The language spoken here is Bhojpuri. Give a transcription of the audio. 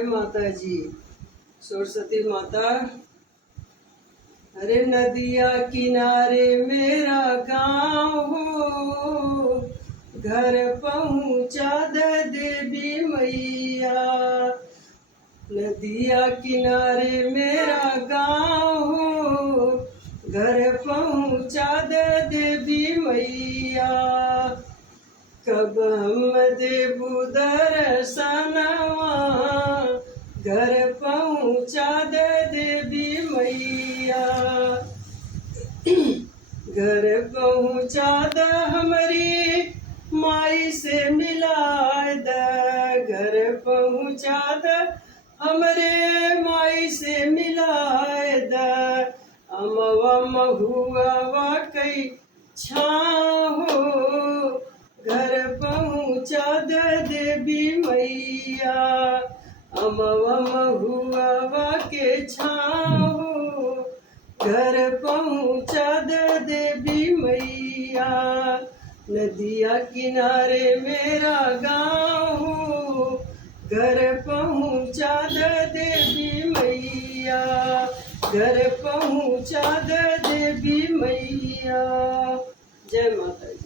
जय माता जी। सरस्वती माता। अरे नदिया किनारे मेरा गाँव हो, घर पहुँचा दे देवी मैया। नदिया किनारे मेरा गाँव हो, घर पहुँचा दे देवी मैया। कब हम देबू दर्शनवा, घर पहुँचा दे देवी मैया। घर पहुँचा दे हमरी माई से मिलाए दे, घर पहुँचा दे हमरे माई से मिलाए दे। अमवा महुआ वाकई छाहो, घर पहुँचा दे देवी मैया। अमवा महुआ के छाहो, घर पहुँचा दे देवी मैया। नदिया किनारे मेरा गाँव हो, घर पहुँचा दे देवी मैया। घर पहुँचा दे देवी मैया। जय माता दी।